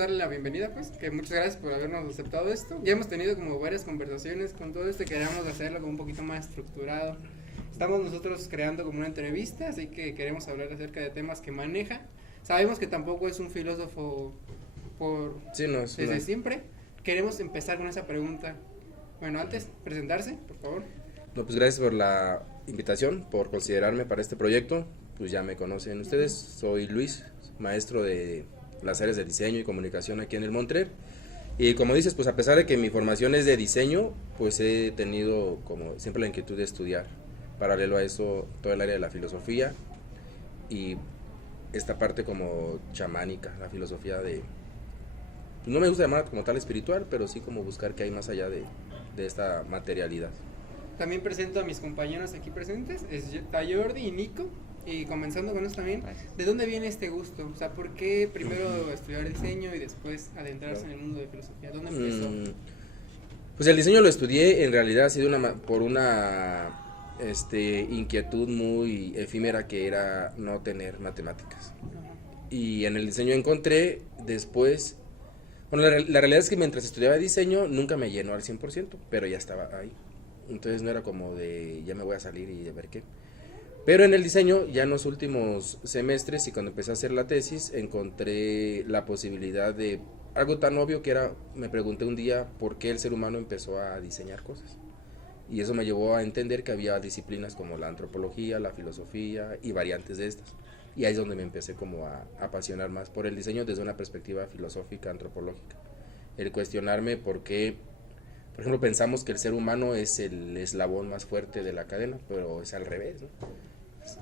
darle la bienvenida, pues, que muchas gracias por habernos aceptado esto. Ya hemos tenido como varias conversaciones con todo esto y queríamos hacerlo como un poquito más estructurado. Estamos nosotros creando como una entrevista, así que queremos hablar acerca de temas que maneja. Sabemos que tampoco es un filósofo Sí, no, es desde una... siempre. Queremos empezar con esa pregunta. Bueno, antes, presentarse, por favor. No, pues gracias por la invitación, por considerarme para este proyecto. Pues ya me conocen ustedes, soy Luis, maestro de las áreas de diseño y comunicación aquí en el Montrer. Y como dices, pues a pesar de que mi formación es de diseño, pues he tenido como siempre la inquietud de estudiar. Paralelo a eso, todo el área de la filosofía y esta parte como chamánica, la filosofía de... Pues no me gusta llamarla como tal espiritual, pero sí como buscar qué hay más allá de esta materialidad. También presento a mis compañeros aquí presentes, está Jordi y Nico. Y comenzando con eso también, ¿de dónde viene este gusto? O sea, ¿por qué primero estudiar diseño y después adentrarse en el mundo de filosofía? ¿Dónde empezó? Pues el diseño lo estudié en realidad ha sido por una inquietud muy efímera que era no tener matemáticas. Y en el diseño encontré después, bueno, la realidad es que mientras estudiaba diseño nunca me llenó al 100%, pero ya estaba ahí. Entonces no era como de ya me voy a salir y a ver qué. Pero en el diseño, ya en los últimos semestres y cuando empecé a hacer la tesis, encontré la posibilidad de algo tan obvio que era, me pregunté un día por qué el ser humano empezó a diseñar cosas. Y eso me llevó a entender que había disciplinas como la antropología, la filosofía y variantes de estas. Y ahí es donde me empecé como a apasionar más por el diseño desde una perspectiva filosófica, antropológica. El cuestionarme por qué, por ejemplo, pensamos que el ser humano es el eslabón más fuerte de la cadena, pero es al revés, ¿no?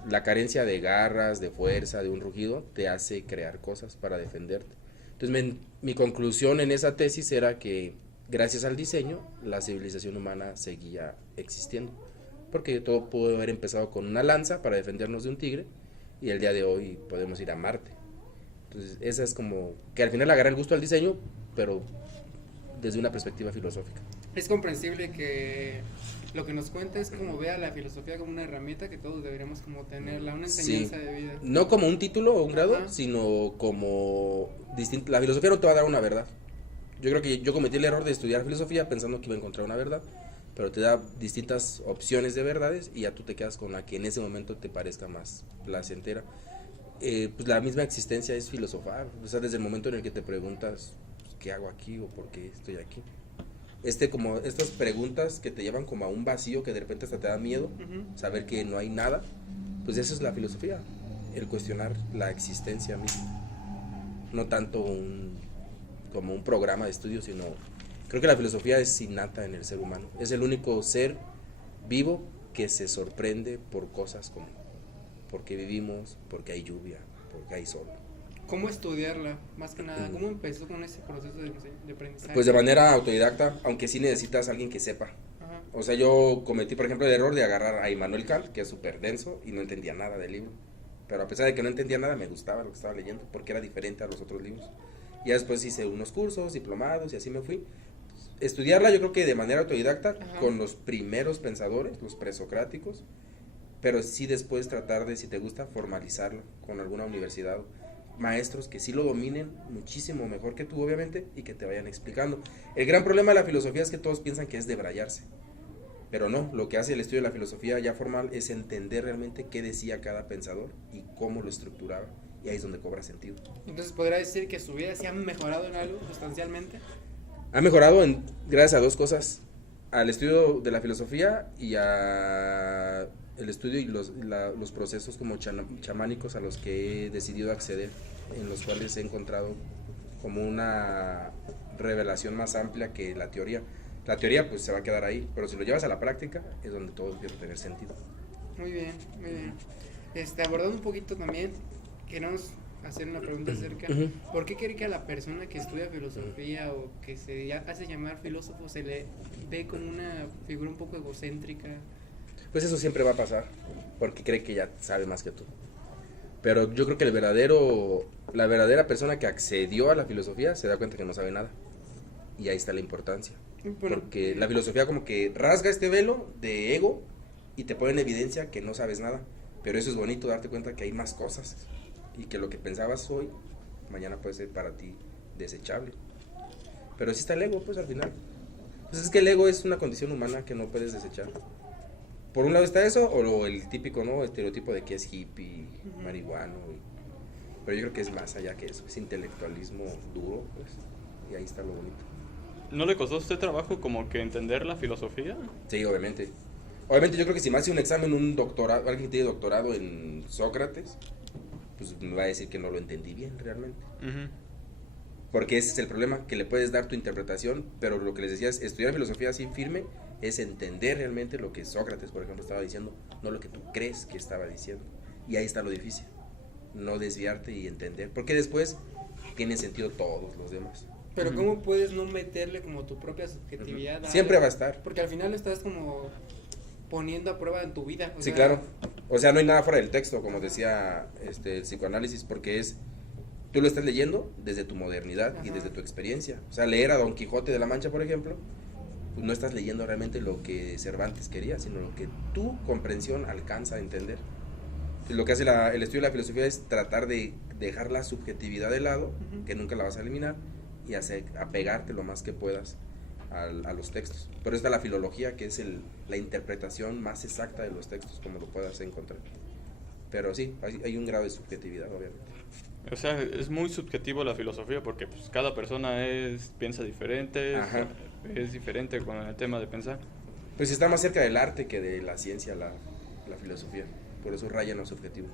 La carencia de garras, de fuerza, de un rugido, te hace crear cosas para defenderte. Entonces mi conclusión en esa tesis era que gracias al diseño la civilización humana seguía existiendo, porque todo pudo haber empezado con una lanza para defendernos de un tigre y el día de hoy podemos ir a Marte. Entonces esa es como que al final agarra el gusto al diseño, pero desde una perspectiva filosófica. Es comprensible que lo que nos cuenta es como vea la filosofía como una herramienta que todos deberíamos como tenerla, una enseñanza Sí, de vida. no como un título o un grado, Ajá. sino como distinto. La filosofía no te va a dar una verdad. Yo creo que yo cometí el error de estudiar filosofía pensando que iba a encontrar una verdad, pero te da distintas opciones de verdades y ya tú te quedas con la que en ese momento te parezca más placentera. Pues la misma existencia es filosofar, o sea, desde el momento en el que te preguntas pues, ¿qué hago aquí o por qué estoy aquí? Como estas preguntas que te llevan como a un vacío que de repente hasta te da miedo, saber que no hay nada, pues eso es la filosofía, el cuestionar la existencia misma, no tanto como un programa de estudio, sino creo que la filosofía es innata en el ser humano, es el único ser vivo que se sorprende por cosas como porque vivimos, porque hay lluvia, porque hay sol. ¿Cómo estudiarla? Más que nada, ¿cómo empezó con ese proceso de aprendizaje? Pues de manera autodidacta, aunque sí necesitas a alguien que sepa. Ajá. O sea, yo cometí, por ejemplo, el error de agarrar a Immanuel Kant, que es súper denso, y no entendía nada del libro. Pero a pesar de que no entendía nada, me gustaba lo que estaba leyendo, porque era diferente a los otros libros. Y ya después hice unos cursos, diplomados, y así me fui. Estudiarla yo creo que de manera autodidacta, Ajá. con los primeros pensadores, los presocráticos, pero sí después tratar de, si te gusta, formalizarlo con alguna universidad, maestros que sí lo dominen muchísimo mejor que tú, obviamente, y que te vayan explicando. El gran problema de la filosofía es que todos piensan que es debrayarse, pero no, lo que hace el estudio de la filosofía ya formal es entender realmente qué decía cada pensador y cómo lo estructuraba, y ahí es donde cobra sentido. Entonces, ¿podría decir que su vida se ha mejorado en algo sustancialmente? Ha mejorado gracias a dos cosas, al estudio de la filosofía y a el estudio y los procesos como chamánicos a los que he decidido acceder, en los cuales he encontrado como una revelación más amplia que la teoría. La teoría pues se va a quedar ahí, pero si lo llevas a la práctica es donde todo empieza a tener sentido. Muy bien, muy bien. Abordando un poquito también, queremos hacer una pregunta acerca, ¿por qué cree que a la persona que estudia filosofía o que se hace llamar filósofo se le ve como una figura un poco egocéntrica? Pues eso siempre va a pasar, porque cree que ya sabe más que tú. Pero yo creo que la verdadera persona que accedió a la filosofía se da cuenta que no sabe nada. Y ahí está la importancia. Porque la filosofía como que rasga este velo de ego y te pone en evidencia que no sabes nada. Pero eso es bonito, darte cuenta que hay más cosas. Y que lo que pensabas hoy, mañana puede ser para ti desechable. Pero sí está el ego, pues al final. Pues es que el ego es una condición humana que no puedes desechar. Por un lado está eso, o el típico, ¿no? Estereotipo de que es hippie, marihuano. Pero yo creo que es más allá que eso, es intelectualismo duro, pues. Y ahí está lo bonito. ¿No le costó a usted trabajo como que entender la filosofía? Sí, obviamente. Obviamente yo creo que si me hace un examen, un doctorado, alguien que tiene doctorado en Sócrates, pues me va a decir que no lo entendí bien realmente. Uh-huh. Porque ese es el problema, que le puedes dar tu interpretación, pero lo que les decía es, estudiar filosofía así firme es entender realmente lo que Sócrates, por ejemplo, estaba diciendo, no lo que tú crees que estaba diciendo. Y ahí está lo difícil, no desviarte y entender, porque después tienen sentido todos los demás. Pero ¿cómo puedes no meterle como tu propia subjetividad? Siempre va a estar. Porque al final lo estás como poniendo a prueba en tu vida. Sí, claro. O sea, no hay nada fuera del texto, como decía el psicoanálisis, porque tú lo estás leyendo desde tu modernidad y desde tu experiencia. O sea, leer a Don Quijote de la Mancha, por ejemplo, pues no estás leyendo realmente lo que Cervantes quería, sino lo que tu comprensión alcanza a entender. Lo que hace el estudio de la filosofía es tratar de dejar la subjetividad de lado, que nunca la vas a eliminar, y apegarte lo más que puedas a los textos. Pero está la filología, que es la interpretación más exacta de los textos, como lo puedas encontrar. Pero sí, hay un grado de subjetividad, obviamente. O sea, es muy subjetivo la filosofía porque pues, cada persona piensa diferente, es diferente con el tema de pensar. Pues está más cerca del arte que de la ciencia, la filosofía. Por eso raya en lo subjetivo.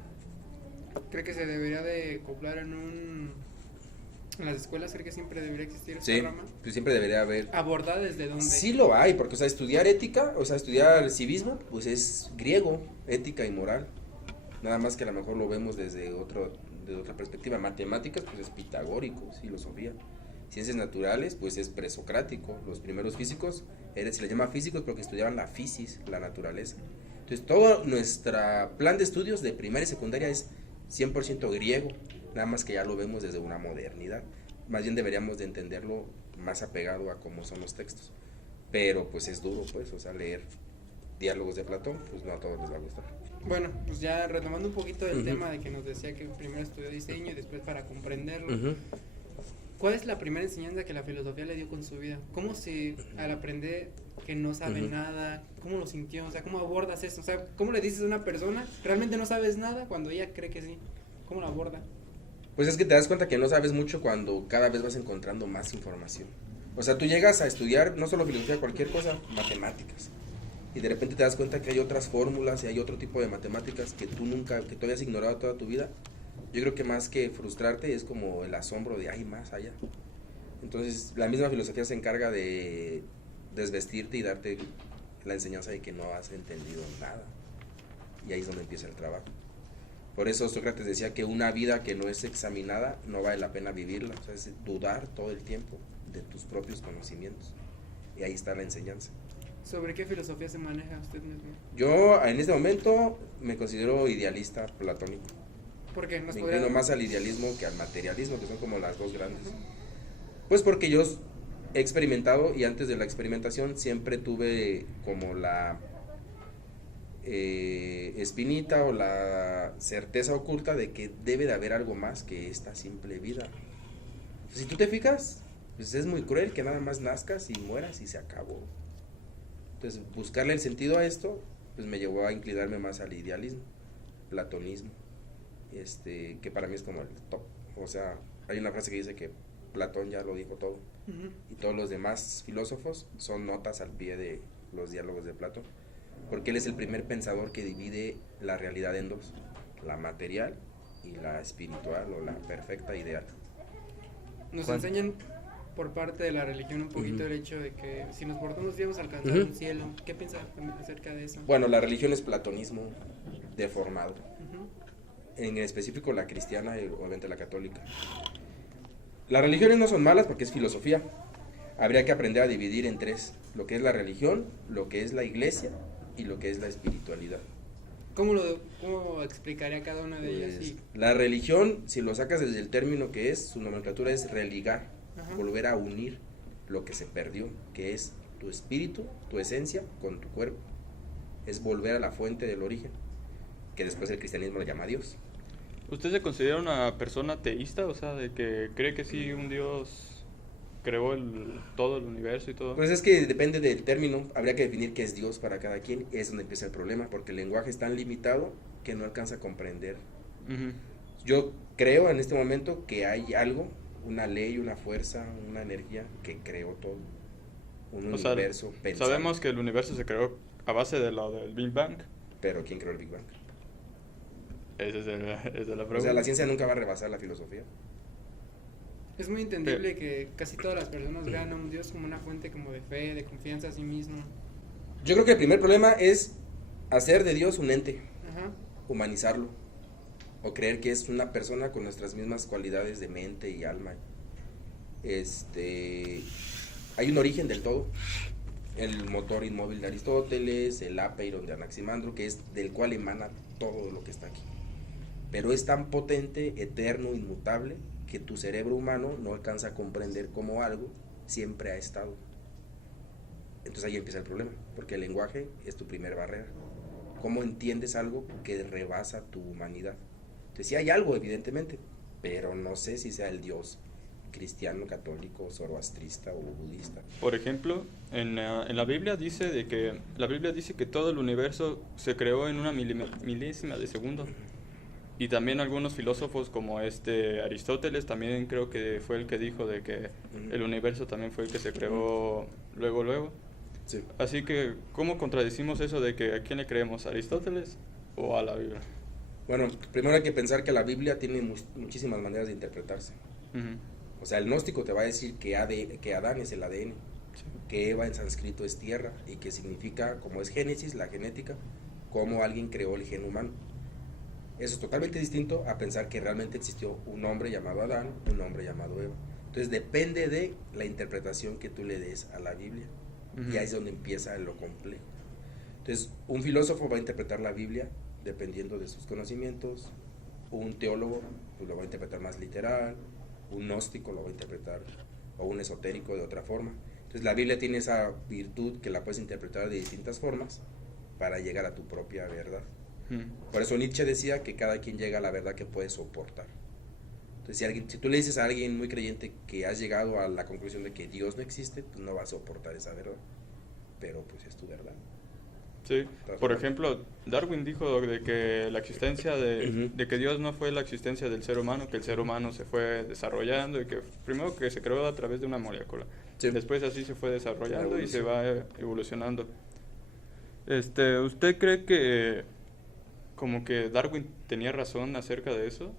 ¿Cree que se debería de acoplar en las escuelas? ¿Cree que siempre debería existir esta rama? Pues siempre debería haber. ¿Abordada desde dónde? Sí lo hay, porque o sea, estudiar ética, o sea, estudiar civismo, pues es griego, ética y moral. Nada más que a lo mejor lo vemos desde otra perspectiva. Matemáticas, pues es pitagórico, filosofía. Ciencias naturales, pues es presocrático. Los primeros físicos, se les llama físicos porque estudiaban la fisis, la naturaleza. Entonces, todo nuestro plan de estudios de primaria y secundaria es 100% griego, nada más que ya lo vemos desde una modernidad. Más bien deberíamos de entenderlo más apegado a cómo son los textos. Pero pues es duro, pues, o sea, leer diálogos de Platón, pues no a todos les va a gustar. Bueno, pues ya retomando un poquito del tema de que nos decía que primero estudió diseño y después para comprenderlo. ¿Cuál es la primera enseñanza que la filosofía le dio con su vida? ¿Cómo al aprender que no sabe nada, cómo lo sintió? O sea, ¿cómo abordas eso? O sea, ¿cómo le dices a una persona, realmente no sabes nada cuando ella cree que sí? ¿Cómo lo aborda? Pues es que te das cuenta que no sabes mucho cuando cada vez vas encontrando más información. O sea, tú llegas a estudiar no solo filosofía, cualquier cosa, matemáticas. Y de repente te das cuenta que hay otras fórmulas y hay otro tipo de matemáticas que tú habías ignorado toda tu vida. Yo creo que más que frustrarte es como el asombro de hay más allá. Entonces la misma filosofía se encarga de desvestirte y darte la enseñanza de que no has entendido nada. Y ahí es donde empieza el trabajo. Por eso Sócrates decía que una vida que no es examinada no vale la pena vivirla. O sea, es dudar todo el tiempo de tus propios conocimientos. Y ahí está la enseñanza. ¿Sobre qué filosofía se maneja usted mismo? Yo en este momento me considero idealista platónico. ¿Por qué? Me inclino más al idealismo que al materialismo, que son como las dos grandes. Pues porque yo he experimentado y antes de la experimentación siempre tuve como la espinita o la certeza oculta de que debe de haber algo más que esta simple vida. Si tú te fijas, pues es muy cruel que nada más nazcas y mueras y se acabó. Entonces buscarle el sentido a esto pues me llevó a inclinarme más al idealismo, platonismo, que para mí es como el top. O sea, hay una frase que dice que Platón ya lo dijo todo y todos los demás filósofos son notas al pie de los diálogos de Platón, porque él es el primer pensador que divide la realidad en dos, la material y la espiritual o la perfecta ideal. Nos enseñan por parte de la religión un poquito el hecho de que si nos portamos bien vamos a alcanzar un cielo. ¿Qué piensa acerca de eso? Bueno, la religión es platonismo deformado. En específico la cristiana y obviamente la católica. Las religiones no son malas porque es filosofía. Habría que aprender a dividir en tres: lo que es la religión, lo que es la iglesia y lo que es la espiritualidad. ¿Cómo explicaría cada una de ellas? Sí. La religión, si lo sacas desde el término que es, su nomenclatura es religar, volver a unir lo que se perdió, que es tu espíritu, tu esencia con tu cuerpo. Es volver a la fuente del origen, que después el cristianismo lo llama Dios. ¿Usted se considera una persona teísta? O sea, de que cree que sí un Dios creó todo el universo y todo. Pues es que depende del término, habría que definir qué es Dios para cada quien, es donde empieza el problema, porque el lenguaje es tan limitado que no alcanza a comprender. Ujú. Yo creo en este momento que hay algo, una ley, una fuerza, una energía que creó todo, un O sea, universo pensante. sabemos que el universo se creó a base de lo del Big Bang. Pero ¿quién creó el Big Bang? Esa es la pregunta. O sea, la ciencia nunca va a rebasar la filosofía. Es muy entendible que casi todas las personas vean a un Dios como una fuente como de fe, de confianza a sí mismo. Yo creo que el primer problema es hacer de Dios un ente, Ajá. humanizarlo, o creer que es una persona con nuestras mismas cualidades de mente y alma. Hay un origen del todo, el motor inmóvil de Aristóteles, el apeiron de Anaximandro, que es del cual emana todo lo que está aquí. Pero es tan potente, eterno, inmutable, que tu cerebro humano no alcanza a comprender cómo algo siempre ha estado. Entonces ahí empieza el problema, porque el lenguaje es tu primer barrera. ¿Cómo entiendes algo que rebasa tu humanidad? Entonces sí hay algo, evidentemente, pero no sé si sea el Dios cristiano, católico, zoroastrista o budista. Por ejemplo, en la Biblia dice que todo el universo se creó en una milésima de segundo. Y también algunos filósofos como Aristóteles también creo que fue el que dijo de que el universo también fue el que se creó luego. Sí. Así que, ¿cómo contradecimos eso de que a quién le creemos, a Aristóteles o a la Biblia? Bueno, primero hay que pensar que la Biblia tiene muchísimas maneras de interpretarse. Ujú. O sea, el gnóstico te va a decir que Adán es el ADN, Sí. que Eva en sánscrito es tierra y que significa, como es Génesis, la genética, cómo alguien creó el gen humano. Eso es totalmente distinto a pensar que realmente existió un hombre llamado Adán, un hombre llamado Eva. Entonces depende de la interpretación que tú le des a la Biblia. Ujú. Y ahí es donde empieza lo complejo. Entonces un filósofo va a interpretar la Biblia dependiendo de sus conocimientos, un teólogo pues, lo va a interpretar más literal, un gnóstico lo va a interpretar, o un esotérico de otra forma. Entonces la Biblia tiene esa virtud que la puedes interpretar de distintas formas para llegar a tu propia verdad. Por eso Nietzsche decía que cada quien llega a la verdad que puede soportar. Entonces si tú le dices a alguien muy creyente que has llegado a la conclusión de que Dios no existe, pues no va a soportar esa verdad, pero pues es tu verdad. Sí, por ejemplo, Darwin dijo de que la existencia de que Dios no fue la existencia del ser humano, que el ser humano se fue desarrollando y que primero que se creó a través de una molécula, Sí. después así se fue desarrollando y se va evolucionando. ¿Usted cree que como que Darwin tenía razón acerca de eso?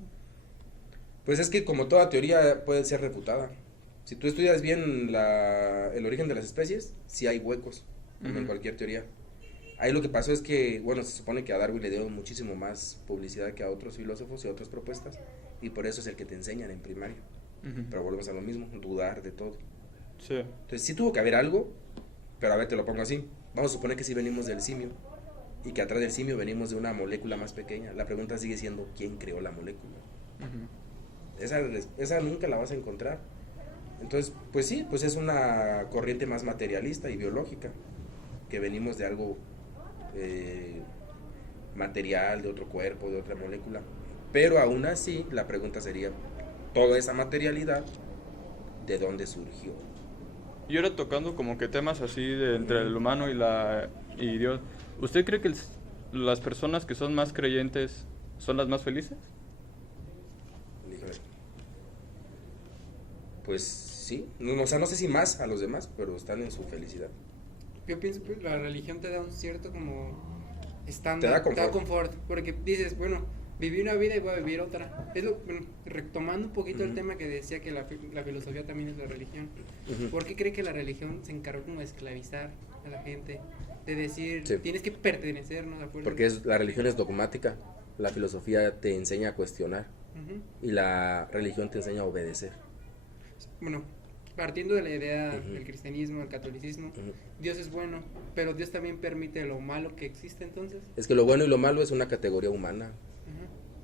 Pues es que como toda teoría puede ser refutada. Si tú estudias bien el origen de las especies, sí hay huecos, como en cualquier teoría. Ahí lo que pasó es que, bueno, se supone que a Darwin le dieron muchísimo más publicidad que a otros filósofos y a otras propuestas, y por eso es el que te enseñan en primaria. Pero volvemos a lo mismo, dudar de todo. Sí. Entonces sí tuvo que haber algo, pero a ver, te lo pongo así. Vamos a suponer que sí venimos del simio, y que atrás del simio venimos de una molécula más pequeña. La pregunta sigue siendo, ¿quién creó la molécula? Esa nunca la vas a encontrar. Entonces, pues sí, pues es una corriente más materialista y biológica, que venimos de algo material, de otro cuerpo, de otra molécula. Pero aún así, la pregunta sería, toda esa materialidad, ¿de dónde surgió? Y ahora tocando como que temas así de entre el humano y Dios, ¿usted cree que las personas que son más creyentes son las más felices? Híjole. Pues sí, no, o sea, no sé si más a los demás, pero están en su felicidad. Yo pienso que la religión te da un cierto como Te estándar, da confort. porque dices, bueno, viví una vida y voy a vivir otra. Bueno, retomando un poquito el tema que decía que la filosofía también es la religión. ¿Por qué cree que la religión se encargó como de esclavizar a la gente? De decir, Sí. tienes que pertenecer, ¿no? De acuerdo. Porque la religión es dogmática, la filosofía te enseña a cuestionar y la religión te enseña a obedecer. Bueno, partiendo de la idea del cristianismo, del catolicismo, Dios es bueno, pero Dios también permite lo malo que existe entonces. Es que lo bueno y lo malo es una categoría humana,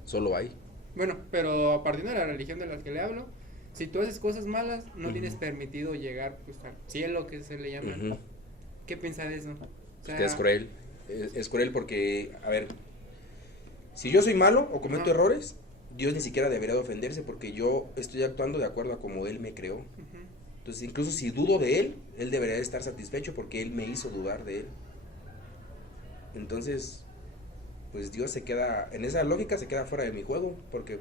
solo hay. Bueno, pero partiendo de la religión de la que le hablo, si tú haces cosas malas, no tienes permitido llegar pues, al cielo, que se le llama. ¿Qué piensa de eso? O sea, Que es cruel. Es cruel porque, a ver, si yo soy malo o cometo errores, Dios ni siquiera debería de ofenderse porque yo estoy actuando de acuerdo a como Él me creó. Ujú. Entonces, incluso si dudo de Él debería de estar satisfecho porque Él me hizo dudar de Él. Entonces, pues Dios se queda, en esa lógica se queda fuera de mi juego, porque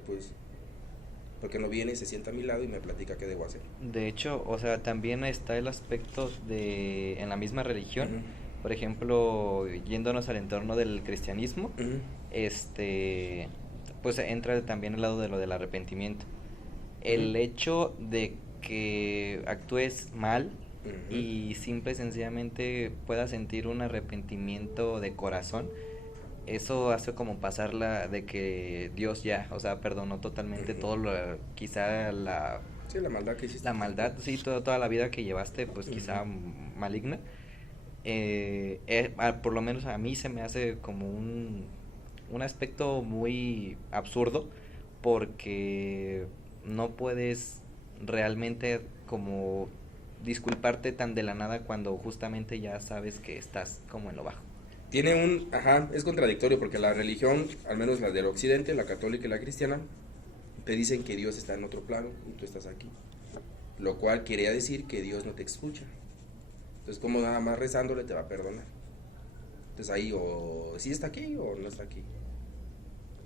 no viene, se sienta a mi lado y me platica qué debo hacer. De hecho, o sea, también está el aspecto en la misma religión, Ujú. por ejemplo, yéndonos al entorno del cristianismo, Ujú. pues entra también el lado de lo del arrepentimiento. El Ujú. hecho de que actúes mal Ujú. y simple y sencillamente puedas sentir un arrepentimiento de corazón, eso hace como pasarla de que Dios ya, o sea, perdonó totalmente Ujú. todo quizá Sí, la maldad que hiciste. la maldad, sí, toda la vida que llevaste, pues quizá Ujú. maligna. Por lo menos a mí se me hace como un aspecto muy absurdo porque no puedes realmente como disculparte tan de la nada cuando justamente ya sabes que estás como en lo bajo. Es contradictorio porque la religión, al menos la del occidente, la católica y la cristiana, te dicen que Dios está en otro plano y tú estás aquí. Lo cual quería decir que Dios no te escucha. Entonces, como nada más rezándole te va a perdonar. Entonces ahí o sí está aquí o no está aquí.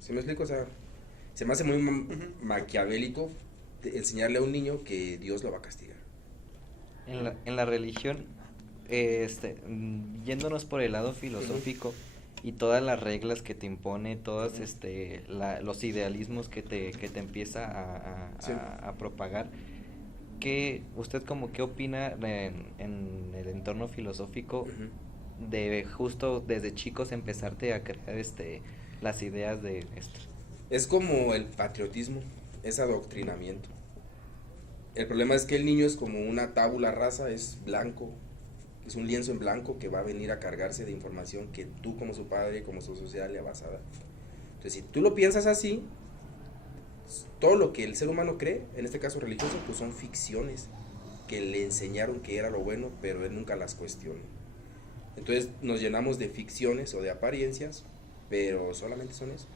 ¿Sí me explico? O sea, se me hace muy Ujú. maquiavélico enseñarle a un niño que Dios lo va a castigar. En la religión, yéndonos por el lado filosófico y todas las reglas que te impone, todos los idealismos que te empieza Sí. a propagar, ¿usted como qué opina en el entorno filosófico Ujú. de justo desde chicos empezarte a crear las ideas de esto? Es como el patriotismo, es adoctrinamiento. El problema es que el niño es como una tabula rasa, es blanco, es un lienzo en blanco que va a venir a cargarse de información que tú como su padre, como su sociedad le vas a dar. Entonces, si tú lo piensas así, todo lo que el ser humano cree, en este caso religioso, pues son ficciones que le enseñaron que era lo bueno, pero él nunca las cuestionó. Entonces nos llenamos de ficciones o de apariencias, pero solamente son eso.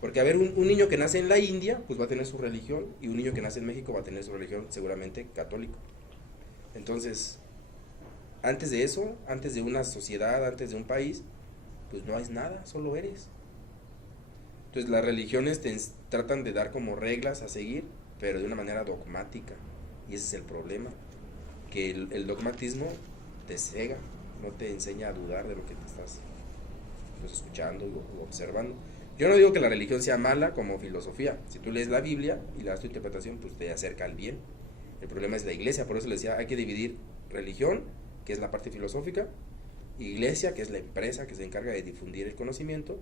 Porque, a ver, un niño que nace en la India, pues va a tener su religión, y un niño que nace en México va a tener su religión seguramente católico. Entonces, antes de eso, antes de una sociedad, antes de un país, pues no es nada, solo eres. Entonces las religiones tratan de dar como reglas a seguir, pero de una manera dogmática. Y ese es el problema, que el dogmatismo te cega, no te enseña a dudar de lo que te estás pues, escuchando o observando. Yo no digo que la religión sea mala como filosofía. Si tú lees la Biblia y le das tu interpretación, pues te acerca al bien. El problema es la iglesia, por eso les decía, hay que dividir religión, que es la parte filosófica, iglesia, que es la empresa que se encarga de difundir el conocimiento,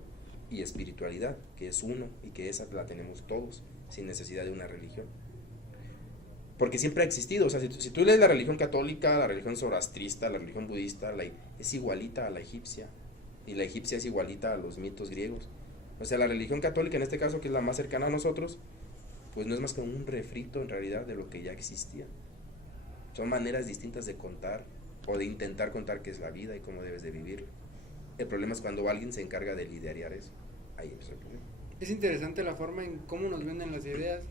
y espiritualidad, que es uno y que esa la tenemos todos, sin necesidad de una religión. Porque siempre ha existido, o sea, si tú lees la religión católica, la religión zoroastrista, la religión budista, es igualita a la egipcia, y la egipcia es igualita a los mitos griegos. O sea, la religión católica en este caso, que es la más cercana a nosotros, pues no es más que un refrito en realidad de lo que ya existía. Son maneras distintas de contar o de intentar contar qué es la vida y cómo debes de vivirlo. El problema es cuando alguien se encarga de liderar eso. Ahí empieza el problema. Es interesante la forma en cómo nos venden las ideas.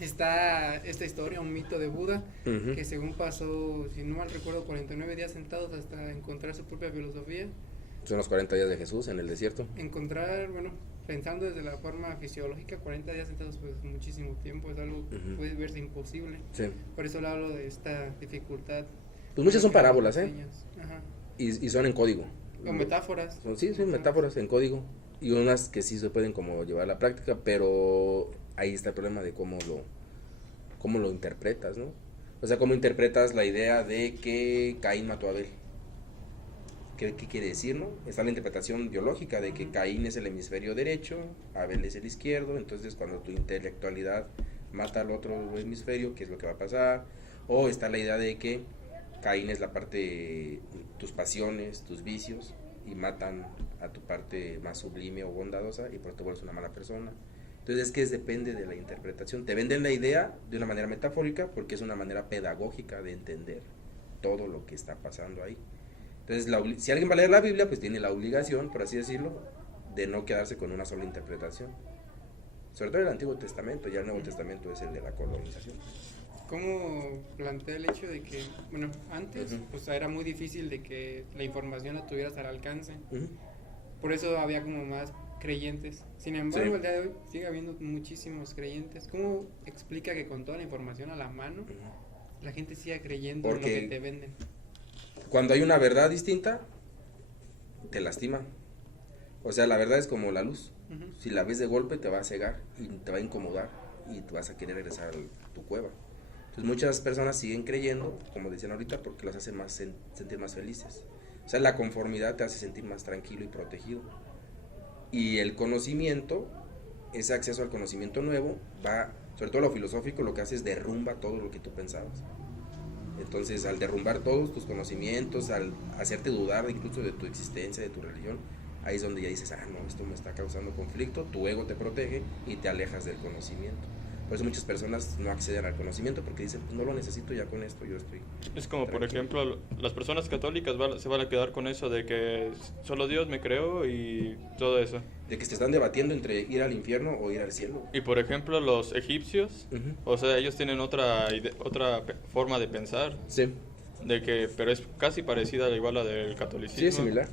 Está esta historia, un mito de Buda, Ujú. que según pasó, si no mal recuerdo, 49 días sentados hasta encontrar su propia filosofía. Son los 40 días de Jesús en el desierto. Encontrar, bueno, pensando desde la forma fisiológica, 40 días sentados pues muchísimo tiempo, es algo que Ujú. puede verse imposible. Sí. Por eso le hablo de esta dificultad. Pues muchas son que nos parábolas, enseñas. Ajá. y son en código. O metáforas. Sí, metáforas en código. Y unas que sí se pueden como llevar a la práctica, pero ahí está el problema de cómo lo interpretas, ¿no? O sea, cómo interpretas la idea de que Caín mató a Abel. ¿Qué quiere decir, no? Está la interpretación biológica de que Caín es el hemisferio derecho, Abel es el izquierdo, entonces cuando tu intelectualidad mata al otro hemisferio, ¿qué es lo que va a pasar? O está la idea de que Caín es la parte, tus pasiones, tus vicios, y matan a tu parte más sublime o bondadosa, y por eso te vuelves una mala persona. Entonces es que depende de la interpretación. Te venden la idea de una manera metafórica porque es una manera pedagógica de entender todo lo que está pasando ahí. Entonces, si alguien va a leer la Biblia, pues tiene la obligación, por así decirlo, de no quedarse con una sola interpretación. sobre todo el Antiguo Testamento, ya el Nuevo Testamento es el de la colonización. ¿Cómo plantea el hecho de que, bueno, antes Ujú. pues era muy difícil de que la información la tuvieras al alcance? Ujú. Por eso había como más creyentes. Sin embargo, Sí. el día de hoy sigue habiendo muchísimos creyentes. ¿Cómo explica que con toda la información a la mano, Ujú. la gente siga creyendo en lo Porque- que te venden? Cuando hay una verdad distinta, te lastima. O sea, la verdad es como la luz. Ujú. Si la ves de golpe te va a cegar y te va a incomodar y te vas a querer regresar a tu cueva. Entonces muchas personas siguen creyendo, como decían ahorita, porque las hace más sentir más felices. O sea, la conformidad te hace sentir más tranquilo y protegido. Y el conocimiento, ese acceso al conocimiento nuevo, va, sobre todo lo filosófico, lo que hace es derrumba todo lo que tú pensabas. Entonces, al derrumbar todos tus conocimientos, al hacerte dudar incluso de tu existencia, de tu religión, ahí es donde ya dices, no, esto me está causando conflicto, tu ego te protege y te alejas del conocimiento. Por eso muchas personas no acceden al conocimiento porque dicen, pues no lo necesito ya con esto, yo estoy... Es como, por tranquilo. ejemplo, las personas católicas se van a quedar con eso de que solo Dios me creó y todo eso. De que se están debatiendo entre ir al infierno o ir al cielo. Y por ejemplo, los egipcios, Ujú. o sea, ellos tienen otra forma de pensar, Sí, pero es casi parecida igual a la del catolicismo. sí, es similar.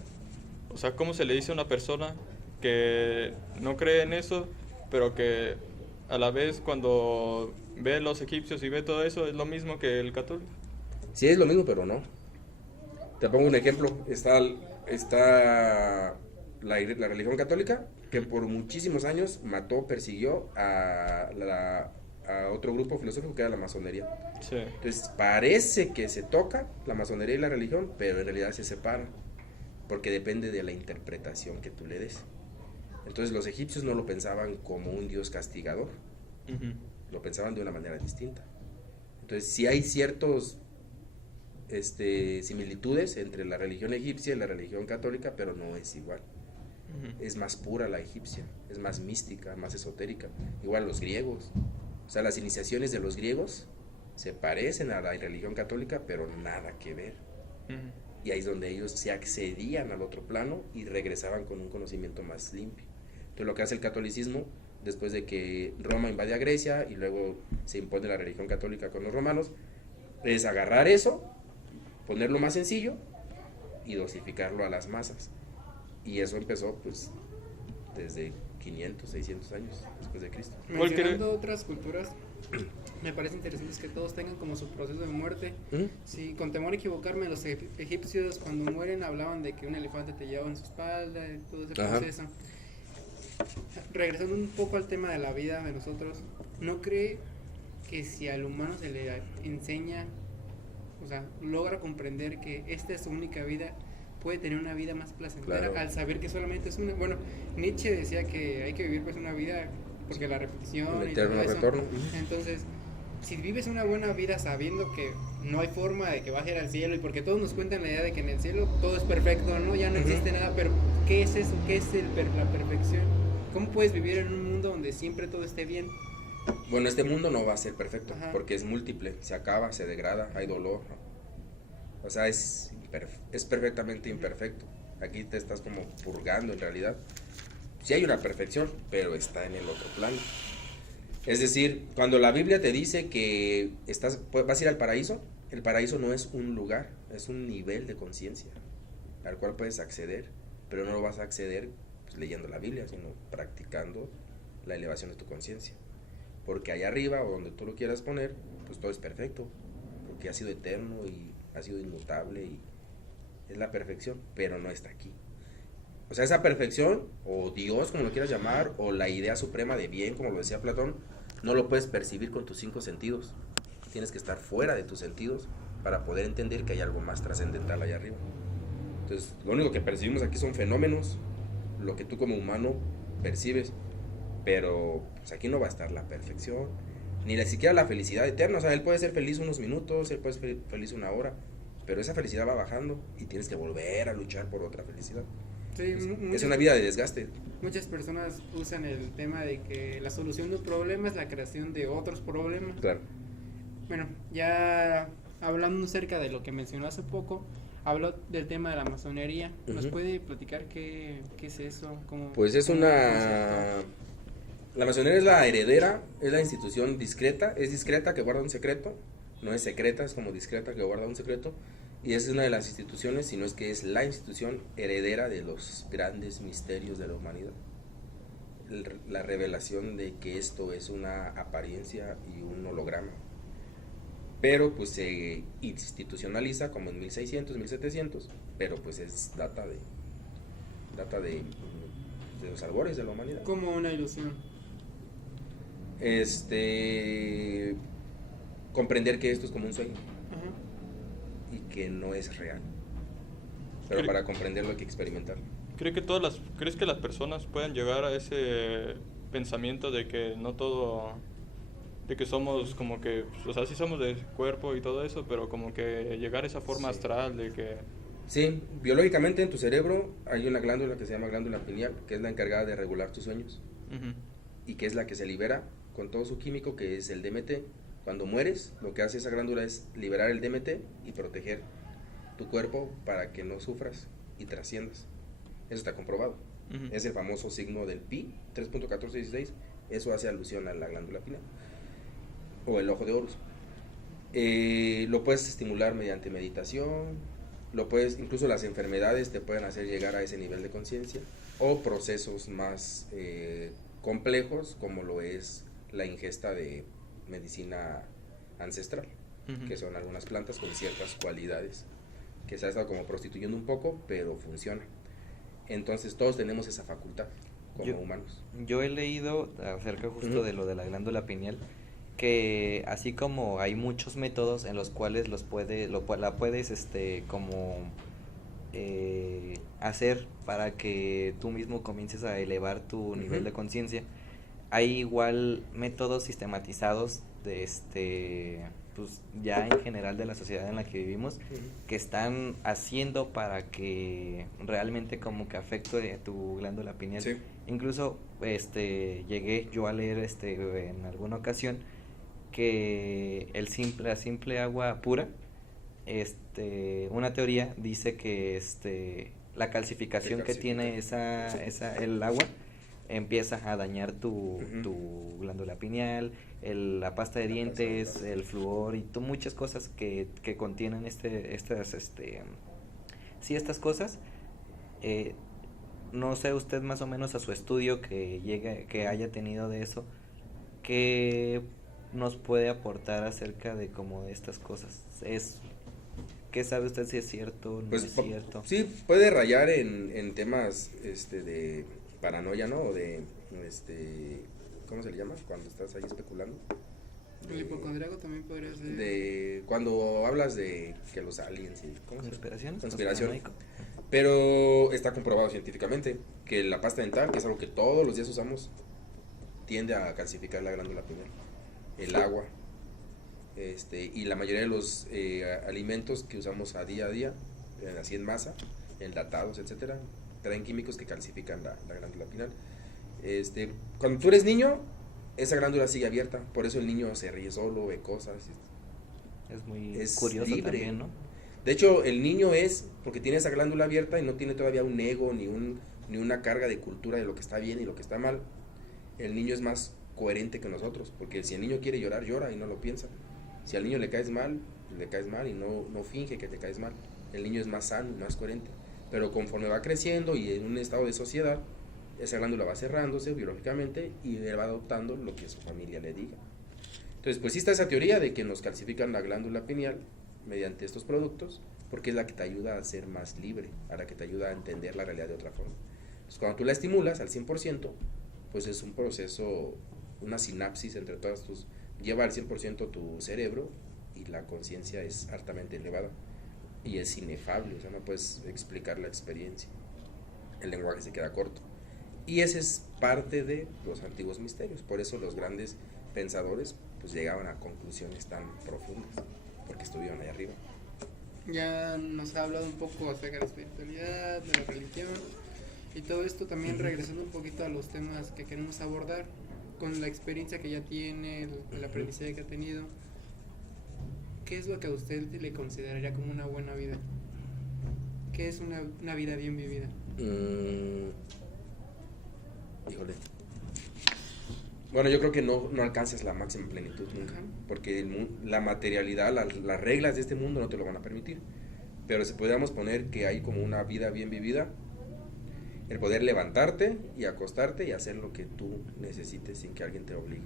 O sea, ¿cómo se le dice a una persona que no cree en eso, pero que a la vez cuando ve los egipcios y ve todo eso es lo mismo que el católico? Sí, es lo mismo, pero no. Te pongo un ejemplo. Está la religión católica, que por muchísimos años mató, persiguió a otro grupo filosófico que era la masonería. Sí. Entonces parece que se toca la masonería y la religión, pero en realidad se separa, porque depende de la interpretación que tú le des. Entonces los egipcios no lo pensaban como un dios castigador, Ujú. lo pensaban de una manera distinta. Entonces sí hay ciertos similitudes entre la religión egipcia y la religión católica, pero no es igual. Ujú. Es más pura la egipcia, es más mística, más esotérica. Igual los griegos. O sea, las iniciaciones de los griegos se parecen a la religión católica, pero nada que ver. Ujú. Y ahí es donde ellos se accedían al otro plano y regresaban con un conocimiento más limpio. Entonces lo que hace el catolicismo, después de que Roma invade a Grecia y luego se impone la religión católica con los romanos, es agarrar eso, ponerlo más sencillo y dosificarlo a las masas. Y eso empezó pues desde 500, 600 años después de Cristo. ¿Cuál Mencionando otras culturas, me parece interesante que todos tengan como su proceso de muerte. ¿Mm? Sí, con temor a equivocarme, los egipcios cuando mueren hablaban de que un elefante te llevaba en su espalda y todo ese Ajá. proceso. Regresando un poco al tema de la vida de nosotros, ¿no cree que si al humano se le enseña, o sea, logra comprender que esta es su única vida, puede tener una vida más placentera Claro. al saber que solamente es una? Bueno, Nietzsche decía que hay que vivir pues una vida porque la repetición Un y eterno todo eso. retorno. Entonces, si vives una buena vida sabiendo que no hay forma de que vas a ir al cielo, y porque todos nos cuentan la idea de que en el cielo todo es perfecto, ¿no? Ya no Ujú. existe nada, pero ¿qué es eso? ¿Qué es la perfección? ¿Cómo puedes vivir en un mundo donde siempre todo esté bien? Bueno, este mundo no va a ser perfecto, Ajá. porque es múltiple, se acaba, se degrada, hay dolor. O sea, es perfectamente imperfecto. Aquí te estás como purgando en realidad. Sí hay una perfección, pero está en el otro plano. Es decir, cuando la Biblia te dice que vas a ir al paraíso, el paraíso no es un lugar, es un nivel de conciencia al cual puedes acceder, pero no lo vas a acceder pues, leyendo la Biblia, sino practicando la elevación de tu conciencia. Porque allá arriba, o donde tú lo quieras poner, pues todo es perfecto, porque ha sido eterno y ha sido inmutable y es la perfección, pero no está aquí. O sea, esa perfección, o Dios, como lo quieras llamar, o la idea suprema de bien, como lo decía Platón, no lo puedes percibir con tus 5 sentidos. Tienes que estar fuera de tus sentidos para poder entender que hay algo más trascendental allá arriba. Entonces, lo único que percibimos aquí son fenómenos, lo que tú como humano percibes, pero pues aquí no va a estar la perfección, ni siquiera la felicidad eterna. O sea, él puede ser feliz unos minutos, él puede ser feliz una hora, pero esa felicidad va bajando y tienes que volver a luchar por otra felicidad. Sí, Es una vida de desgaste. muchas personas usan el tema de que la solución de un problema es la creación de otros problemas. Claro. Bueno, ya hablando acerca de lo que mencionó hace poco, habló del tema de la masonería. ¿Nos Ujú. puede platicar qué es eso? ¿Cómo, Pues es cómo una La masonería es la heredera, es la institución discreta, es discreta que guarda un secreto, no es secreta, es como discreta que guarda un secreto, y es una de las instituciones, si no es que es la institución heredera de los grandes misterios de la humanidad. La revelación de que esto es una apariencia y un holograma. Pero pues se institucionaliza como en 1600, 1700, pero pues es data de los albores de la humanidad. Como una ilusión. Comprender que esto es como un sueño Ajá. y que no es real. Pero para comprenderlo hay que experimentarlo. ¿Crees que las personas puedan llegar a ese pensamiento de que no todo, de que somos como que, o sea, sí somos de cuerpo y todo eso, pero como que llegar a esa forma astral de que... Sí, biológicamente en tu cerebro hay una glándula que se llama glándula pineal, que es la encargada de regular tus sueños. Ujú. Y que es la que se libera con todo su químico, que es el DMT. Cuando mueres, lo que hace esa glándula es liberar el DMT y proteger tu cuerpo para que no sufras y trasciendas. Eso está comprobado. Ujú. Es el famoso signo del pi, 3.1416. Eso hace alusión a la glándula pineal o el ojo de Horus. Lo puedes estimular mediante meditación, incluso las enfermedades te pueden hacer llegar a ese nivel de conciencia, o procesos más complejos, como lo es la ingesta de medicina ancestral, Ujú. que son algunas plantas con ciertas cualidades, que se ha estado como prostituyendo un poco, pero funciona. Entonces todos tenemos esa facultad como humanos. Yo he leído acerca justo Ujú. de lo de la glándula pineal, que así como hay muchos métodos en los cuales la puedes como hacer para que tú mismo comiences a elevar tu nivel de conciencia, hay igual métodos sistematizados de pues ya en general de la sociedad en la que vivimos, que están haciendo para que realmente como que afecte tu glándula pineal. Sí. Incluso llegué yo a leer en alguna ocasión que la simple agua pura, una teoría dice que la calcificación que tiene el agua empieza a dañar tu glándula pineal, la pasta de dientes, el flúor y muchas cosas que contienen estas cosas. No sé usted más o menos a su estudio que haya tenido de eso, ¿qué nos puede aportar acerca de como de estas cosas? ¿Qué sabe usted si es cierto, no Pues es cierto? sí, puede rayar en temas de paranoia, ¿no? O de, ¿cómo se le llama? Cuando estás ahí especulando. El hipocondriaco también podría ser. De cuando hablas de que los aliens y ¿cómo se llama? ¿Conspiraciones? Conspiración. ¿Conspiranoico? Pero está comprobado científicamente que la pasta dental, que es algo que todos los días usamos, tiende a calcificar la glándula pineal, el agua, y la mayoría de los alimentos que usamos a día, así en masa, enlatados, etcétera, traen químicos que calcifican la glándula pineal. Cuando tú eres niño, esa glándula sigue abierta, por eso el niño se ríe solo, ve cosas. Es muy Es curioso libre. también, ¿no? De hecho, el niño porque tiene esa glándula abierta y no tiene todavía un ego ni una carga de cultura de lo que está bien y lo que está mal. El niño es más coherente que nosotros, porque si el niño quiere llorar, llora y no lo piensa. Si al niño le caes mal y no finge que te caes mal. El niño es más sano, más coherente. Pero conforme va creciendo y en un estado de sociedad, esa glándula va cerrándose biológicamente y él va adoptando lo que su familia le diga. Entonces, pues sí está esa teoría de que nos calcifican la glándula pineal mediante estos productos, porque es la que te ayuda a ser más libre, a la que te ayuda a entender la realidad de otra forma. Entonces, cuando tú la estimulas al 100%, pues es un proceso, una sinapsis entre todas lleva al 100% tu cerebro y la conciencia es altamente elevada y es inefable, o sea, no puedes explicar la experiencia, el lenguaje se queda corto. Y ese es parte de los antiguos misterios, por eso los grandes pensadores pues llegaban a conclusiones tan profundas, porque estuvieron ahí arriba. Ya nos ha hablado un poco acerca de la espiritualidad, de la religión y todo esto, también regresando un poquito a los temas que queremos abordar, con la experiencia que ya tiene, el aprendizaje que ha tenido. ¿Qué es lo que a usted le consideraría como una buena vida? ¿Qué es una vida bien vivida? Híjole. Bueno, yo creo que no alcanzas la máxima plenitud nunca, Ajá. porque la materialidad, las reglas de este mundo no te lo van a permitir. Pero si pudiéramos poner que hay como una vida bien vivida, el poder levantarte y acostarte y hacer lo que tú necesites sin que alguien te obligue.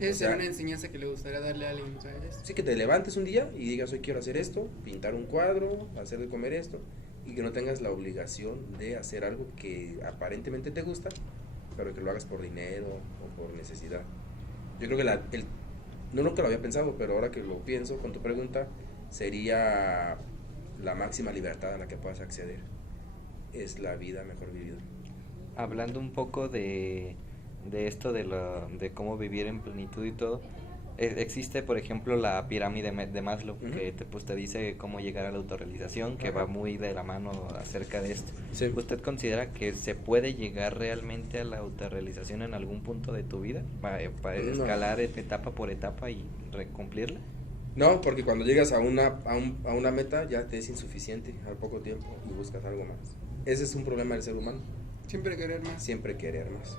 Esa O sea, sería una enseñanza que le gustaría darle a alguien, ¿sabes? Sí, que te levantes un día y digas, hoy quiero hacer esto, pintar un cuadro, hacer de comer esto, y que no tengas la obligación de hacer algo que aparentemente te gusta, pero que lo hagas por dinero o por necesidad. Yo creo que no nunca lo había pensado, pero ahora que lo pienso con tu pregunta, sería la máxima libertad a la que puedas acceder. Es la vida mejor vivida. Hablando un poco de esto de cómo vivir en plenitud y todo, existe, por ejemplo, la pirámide de Maslow, Ujú. que pues te dice cómo llegar a la autorrealización, que Ajá. va muy de la mano acerca de esto. Sí. ¿Usted considera que se puede llegar realmente a la autorrealización en algún punto de tu vida? Para No. escalar etapa por etapa y cumplirla. No, porque cuando llegas a una meta ya te es insuficiente al poco tiempo y buscas algo más. Ese es un problema del ser humano, Siempre querer más. siempre querer más.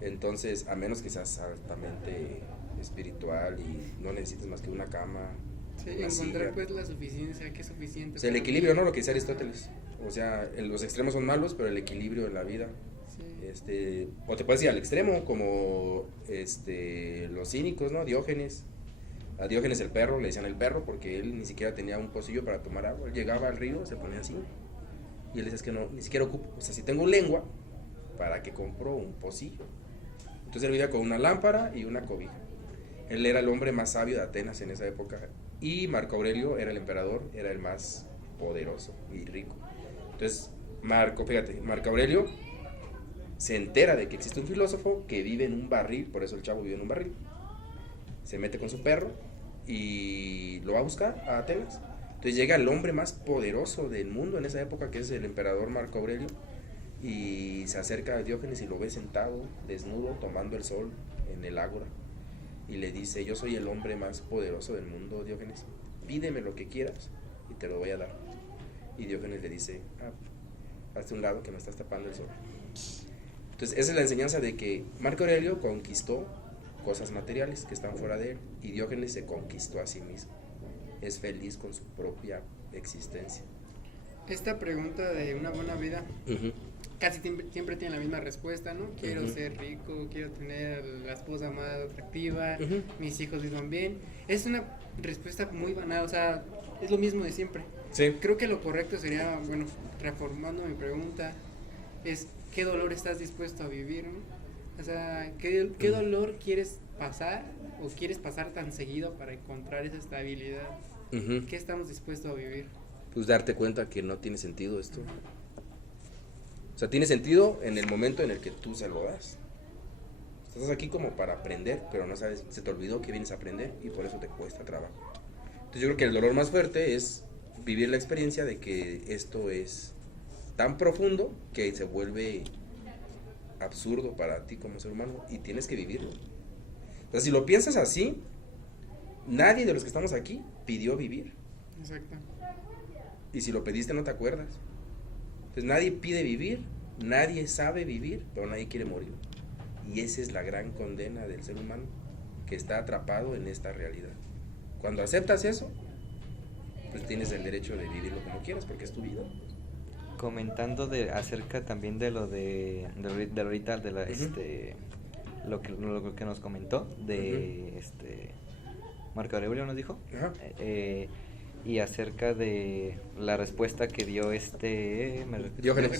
Entonces, a menos que seas altamente espiritual y no necesites más que una cama, Sí, una encontrar silla. pues la suficiencia, que es suficiente. O sea, el para equilibrio, mí. ¿no? Lo que dice Aristóteles. O sea, los extremos son malos, pero el equilibrio en la vida. Sí. O te puedes ir al extremo, como los cínicos, ¿no? Diógenes. A Diógenes el perro, le decían el perro, porque él ni siquiera tenía un pocillo para tomar agua. Él llegaba al río, se ponía así. Y él decía, es que no, ni siquiera ocupo. O sea, si tengo lengua, ¿para qué compro un pocillo? Entonces él vivía con una lámpara y una cobija. Él era el hombre más sabio de Atenas en esa época. Y Marco Aurelio era el emperador, era el más poderoso y rico. Entonces, Marco Aurelio se entera de que existe un filósofo que vive en un barril, por eso el chavo vive en un barril. Se mete con su perro y lo va a buscar a Atenas. Entonces llega el hombre más poderoso del mundo en esa época, que es el emperador Marco Aurelio, y se acerca a Diógenes y lo ve sentado, desnudo, tomando el sol en el ágora. Y le dice, yo soy el hombre más poderoso del mundo, Diógenes, pídeme lo que quieras y te lo voy a dar. Y Diógenes le dice, hazte un lado que me estás tapando el sol. Entonces esa es la enseñanza de que Marco Aurelio conquistó cosas materiales que están fuera de él, y Diógenes se conquistó a sí mismo. Es feliz con su propia existencia. Esta pregunta de una buena vida Uh-huh. casi siempre tiene la misma respuesta, ¿no? Quiero Ujú. ser rico, quiero tener la esposa más atractiva, Ujú. mis hijos vivan bien. Es una respuesta muy banal, o sea, es lo mismo de siempre. Sí. Creo que lo correcto sería, bueno, reformando mi pregunta, es ¿qué dolor estás dispuesto a vivir, ¿no? O sea, ¿qué dolor quieres pasar o quieres pasar tan seguido para encontrar esa estabilidad? Uh-huh. ¿Qué estamos dispuestos a vivir? Pues darte cuenta que no tiene sentido esto. O sea, tiene sentido en el momento en el que tú se lo das. Estás aquí como para aprender, pero no sabes, se te olvidó que vienes a aprender y por eso te cuesta trabajo. Entonces yo creo que el dolor más fuerte es vivir la experiencia de que esto es tan profundo que se vuelve absurdo para ti como ser humano y tienes que vivirlo. O sea, si lo piensas así, nadie de los que estamos aquí pidió vivir. Exacto. Y si lo pediste no te acuerdas. Entonces nadie pide vivir, nadie sabe vivir, pero nadie quiere morir. Y esa es la gran condena del ser humano, que está atrapado en esta realidad. Cuando aceptas eso, pues tienes el derecho de vivirlo como quieras, porque es tu vida. Comentando acerca también de lo de ahorita, de la, Ujú. lo que nos comentó, de Marco Aurelio nos dijo. Ajá. Y acerca de la respuesta que dio Diógenes.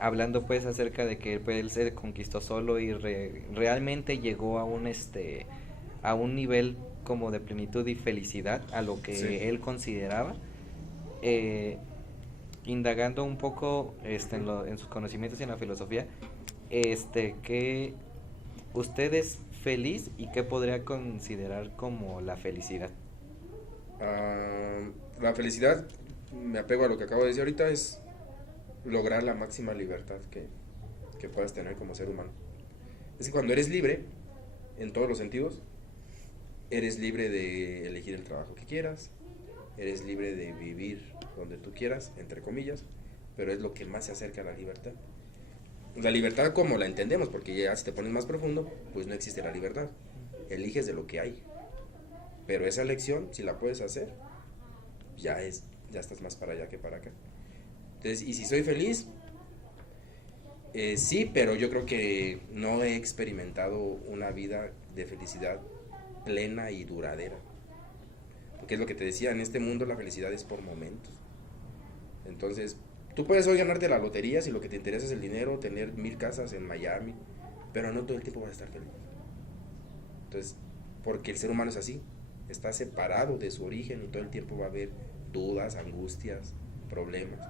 Hablando pues acerca de que pues, él se conquistó solo y realmente llegó a un nivel como de plenitud y felicidad a lo que Sí. él consideraba, indagando un poco en sus conocimientos y en la filosofía, que usted es feliz y qué podría considerar como la felicidad. La felicidad, me apego a lo que acabo de decir ahorita, es lograr la máxima libertad que puedas tener como ser humano. Es que cuando eres libre, en todos los sentidos, eres libre de elegir el trabajo que quieras, eres libre de vivir donde tú quieras, entre comillas, pero es lo que más se acerca a la libertad. La libertad como la entendemos, porque ya si te pones más profundo, pues no existe la libertad. Eliges de lo que hay. Pero esa elección, si la puedes hacer, ya estás más para allá que para acá. Entonces, y si soy feliz, sí, pero yo creo que no he experimentado una vida de felicidad plena y duradera. Porque es lo que te decía, en este mundo la felicidad es por momentos. Entonces, tú puedes hoy ganarte la lotería si lo que te interesa es el dinero, tener 1000 casas en Miami, pero no todo el tiempo vas a estar feliz. Entonces, porque el ser humano es así, está separado de su origen y todo el tiempo va a haber dudas, angustias, problemas.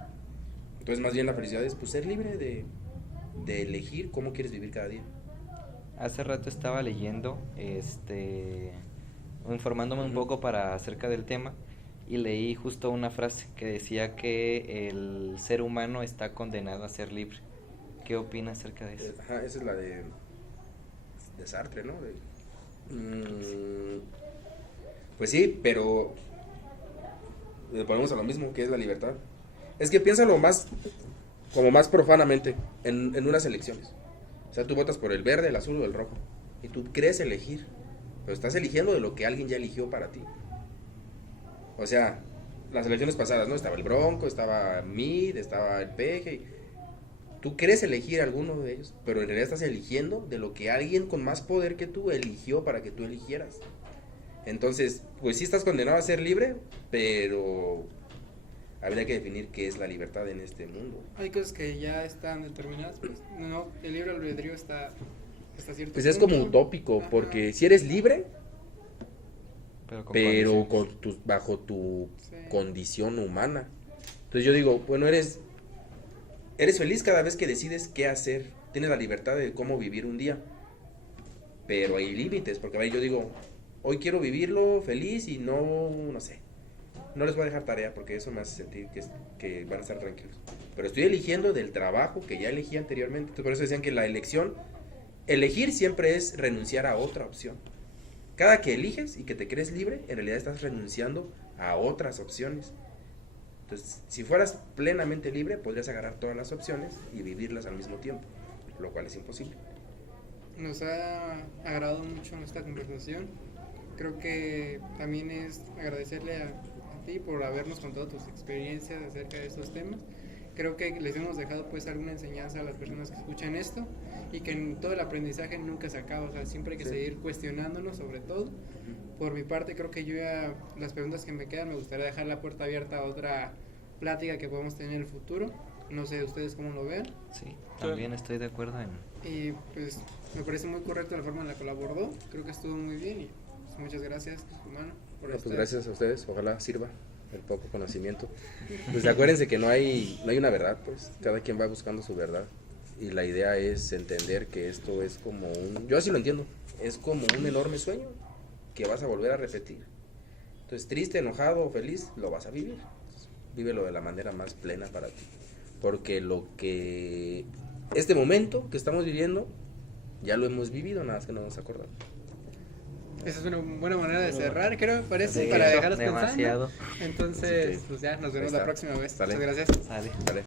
Entonces, más bien la felicidad es pues ser libre de elegir cómo quieres vivir cada día. Hace rato estaba leyendo, informándome un poco acerca del tema, y leí justo una frase que decía que el ser humano está condenado a ser libre. ¿Qué opinas acerca de eso? Ajá, esa es la de Sartre, ¿no? Pues sí, pero volvemos a lo mismo, que es la libertad. Es que piénsalo más, como más profanamente, en unas elecciones. O sea, tú votas por el verde, el azul o el rojo, y tú crees elegir, pero estás eligiendo de lo que alguien ya eligió para ti. O sea, las elecciones pasadas, ¿no? Estaba el Bronco, estaba Mid, estaba el Peje. Tú crees elegir alguno de ellos, pero en realidad estás eligiendo de lo que alguien con más poder que tú eligió para que tú eligieras. Entonces, pues sí estás condenado a ser libre, pero habría que definir qué es la libertad en este mundo. Hay cosas que ya están determinadas, pues no, el libre albedrío está hasta cierto Pues es punto. como utópico, Ajá. porque si eres libre, pero condiciones. bajo tu Sí. condición humana. Entonces yo digo, bueno, eres feliz cada vez que decides qué hacer. Tienes la libertad de cómo vivir un día. Pero hay límites, porque a ver, yo digo, hoy quiero vivirlo feliz y no sé. No les voy a dejar tarea porque eso me hace sentir que van a estar tranquilos. Pero estoy eligiendo del trabajo que ya elegí anteriormente. Entonces, por eso decían que la elegir siempre es renunciar a otra opción. Cada que eliges y que te crees libre, en realidad estás renunciando a otras opciones. Entonces, si fueras plenamente libre, podrías agarrar todas las opciones y vivirlas al mismo tiempo, lo cual es imposible. Nos ha agradado mucho esta conversación. Creo que también es agradecerle a ti por habernos contado tus experiencias acerca de estos temas. Creo que les hemos dejado pues alguna enseñanza a las personas que escuchan esto, y que en todo el aprendizaje nunca se acaba, o sea, siempre hay que seguir cuestionándonos sobre todo. Por mi parte, creo que yo ya, las preguntas que me quedan, me gustaría dejar la puerta abierta a otra plática que podamos tener en el futuro. No sé ustedes cómo lo vean. Sí, también estoy de acuerdo en... Y pues me parece muy correcta la forma en la que lo abordó. Creo que estuvo muy bien y pues, muchas gracias, hermano, por Pues estar. gracias a ustedes, ojalá sirva el poco conocimiento. Pues acuérdense que no hay una verdad, pues cada quien va buscando su verdad. Y la idea es entender que esto es como yo así lo entiendo, es como un enorme sueño que vas a volver a repetir. Entonces, triste, enojado o feliz, lo vas a vivir. Vívelo de la manera más plena para ti. Porque este momento que estamos viviendo, ya lo hemos vivido, nada más que no nos acordamos. Esa es una buena manera de cerrar, creo, me parece, Sí, para dejarlos demasiado. pensando. Entonces, pues ya, nos vemos Ahí la está. próxima vez. Sale. Muchas gracias. Sale. Vale.